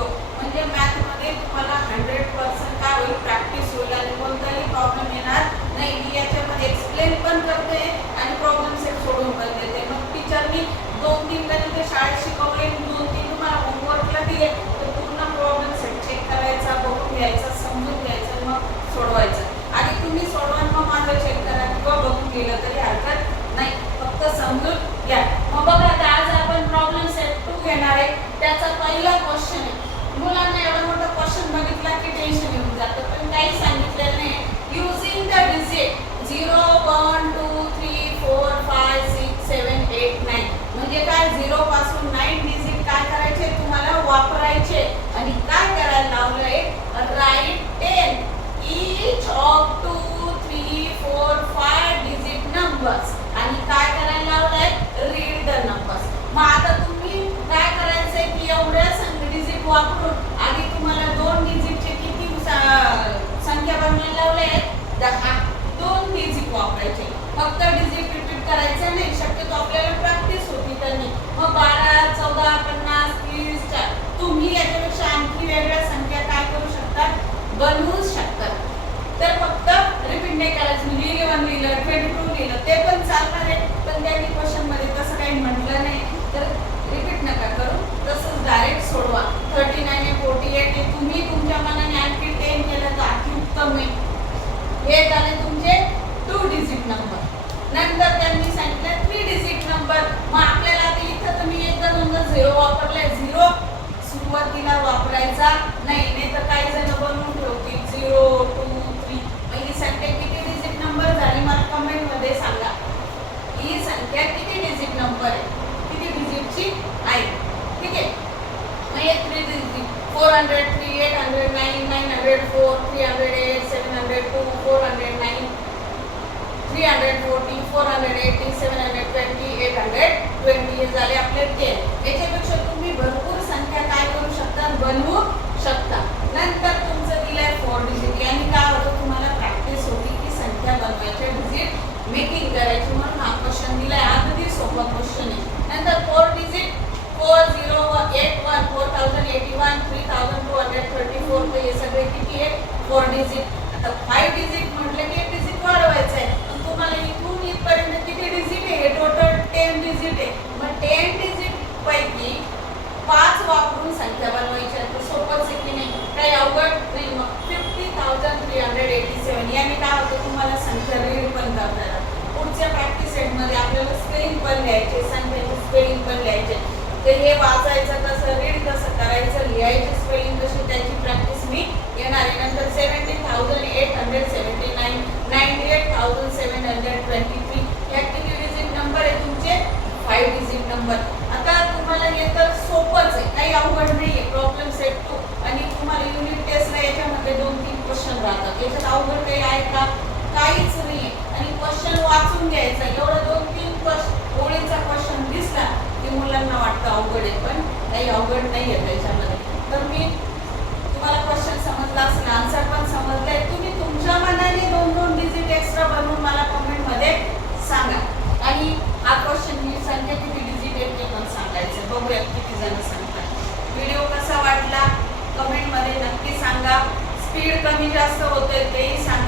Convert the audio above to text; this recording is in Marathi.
व्हिडिओ म्हणजे मॅथमध्ये तुम्हाला 100% काय होईल, प्रॅक्टिस होईल आणि कोणताही प्रॉब्लेम येणार नाही. मी याच्यामध्ये एक्सप्लेन पण करते आणि प्रॉब्लेम सेट सोडून पण देते. मग टीचरनी 2-3 गणित शाळेत शिकवले, 2-3 तुम्हाला होमवर्कला दिले, तर पूर्ण प्रॉब्लेम सेट चेक करायचा, बघून घ्यायचा, समजून घ्यायचं, मग सोडवायचं. आणि तुम्ही सोडवा मग माझं चेक करा किंवा बघून गेलं तरी हरकत नाही, फक्त समजून घ्या. मग बघा आता आज आपण प्रॉब्लेम सेट 2 घेणार आहे. त्याचा पहिला क्वेश्चन आहे. मुलांना एवढा मोठा क्वेश्चन बघितला की टेन्शन येऊन जातं, पण काही सांगितलेलं नाही. युजिंग द डिजिट 0, 1, 2, 3, 4, 5, 6, 7, 8, 9 म्हणजे काय, 0 पासून 9 डिजिट काय करायचे तुम्हाला वापरायचे. आणि काय करायला लावलंय, right 10 each of 2, 3, 4, 5 digit numbers. आणि काय करायला लावलंय, रीड द नंबर्स. मग आता तुम्ही काय करायचंय की एवढ्या डिजिट वापरून आधी तुम्हाला 2 डिजिटचे किती संख्या बनवायला लावले, 10. 2 डिजिट वापरायचे, फक्त डिजिट रिपीट करायचं नाही. शक्यतो आपल्याला प्रॅक्टिस होती त्यांनी. मग 12, 14, 50, 30, 4 तुम्ही याच्यापेक्षा आणखी वेगळ्या संख्या काय करू शकता, बनवू शकतात. तर फक्त रिपीट नाही करायचं. म्हणजे 11 लिहिलं, 22 लिहिलं ते पण चालणार आहे, पण त्यांनी क्वेश्चन मध्ये तसं काही म्हटलं नाही. तर रिपीट नका करू, तसंच डायरेक्ट सोडवा. 39 आहे, 48 आहे, तुम्ही तुमच्या मनाने आणखी 10 केलं तर आणखी उत्तम आहे. हे झाले तुमचे 2 डिजिट नंबर. नंतर त्यांनी सांगितलं 3 डिजिट नंबर. मग आपल्याला आता इथं तुम्ही एकदा दोनदा 0 वापरलाय, 0 सुरुवातीला वापरायचा नाही, तर काही जण बनवून ठेवतील 0, 2, 3. मग ही संख्या किती डिजिट नंबर झाली मला कमेंट मध्ये सांगा. ही संख्या किती डिजिट नंबर आहे, किती डिजिटची आहे, ठीक आहे. मग हे 3 डिजिट 400, 3, 800, 9, 904, 308, 702, 409, 340, 480, 720, 820 हे झाले आपले 10. याच्यापेक्षा तुम्ही भरपूर संख्या काय करू शकता, बनवू शकता. नंतर तुमचं दिलंय 4 डिजिट. आणि काय होतं, तुम्हाला प्रॅक्टिस होती की संख्या बनवायच्या, डिजिट मेकिंग करायची, म्हणून हा क्वेश्चन दिलाय. अगदी सोपा क्वेश्चन आहे. नंतर 4 डिजिट 4081, 4081, 3234, तर हे सगळे किती आहे, 4 डिजिट. आता 5 डिजिट म्हटलं की 1 डिजिट वाढवायचं आहे. पण तुम्हाला इथून इथपर्यंत किती डिजिट आहे, टोटल 10 डिजिट आहे. मग 10 डिजिट पैकी 5 वापरून संख्या बनवायची आहे. तर सोपंच आहे की नाही, काही अवघड नाही. मग 50,387 याने काय होतं, तुम्हाला संख्या रीड पण करता येतात. पुढच्या प्रॅक्टिस सेटमध्ये आपल्याला स्पेलिंग पण लिहायचे, संख्येचे स्पेलिंग पण लिहायचे. तर हे वाचायचं कसं, रीड कसं करायचं, लिहायची स्पेलिंग कशी, त्याची प्रॅक्टिस मी येणार आहे. नंतर 70,879, 98,723 या किती डिजिट नंबर आहे तुमचे, 5 डिजिट नंबर. आता तुम्हाला हे तर सोपंच आहे, काही अवघड नाही आहे. प्रॉब्लेम सेट 2 आणि तुम्हाला युनिट टेस्टला याच्यामध्ये 2-3 क्वेश्चन राहतात. याच्यात अवघड काही आहे का, काहीच नाही आहे. आणि क्वेश्चन वाचून घ्यायचा. एवढा 2-3 ओळीचा क्वेश्चन दिसला की मुलांना वाटतं अवघड आहे, पण काही अवघड नाही आहे त्याच्यामध्ये. तर मी तुम्हाला क्वेश्चन समजला असेल, आन्सर पण समजलाय. तुम्ही तुमच्या मनाने 2-2 डिजिट एक्स्ट्रा बनवून मला कमेंट मध्ये सांगा. आणि हा क्वेश्चन ही संख्या किती डिजिट आहे ते पण सांगायचं. बघूया किती जण सांगतात. व्हिडिओ कसा वाटला कमेंट मध्ये नक्की सांगा. स्पीड कमी जास्त होतोय तेही सांगा.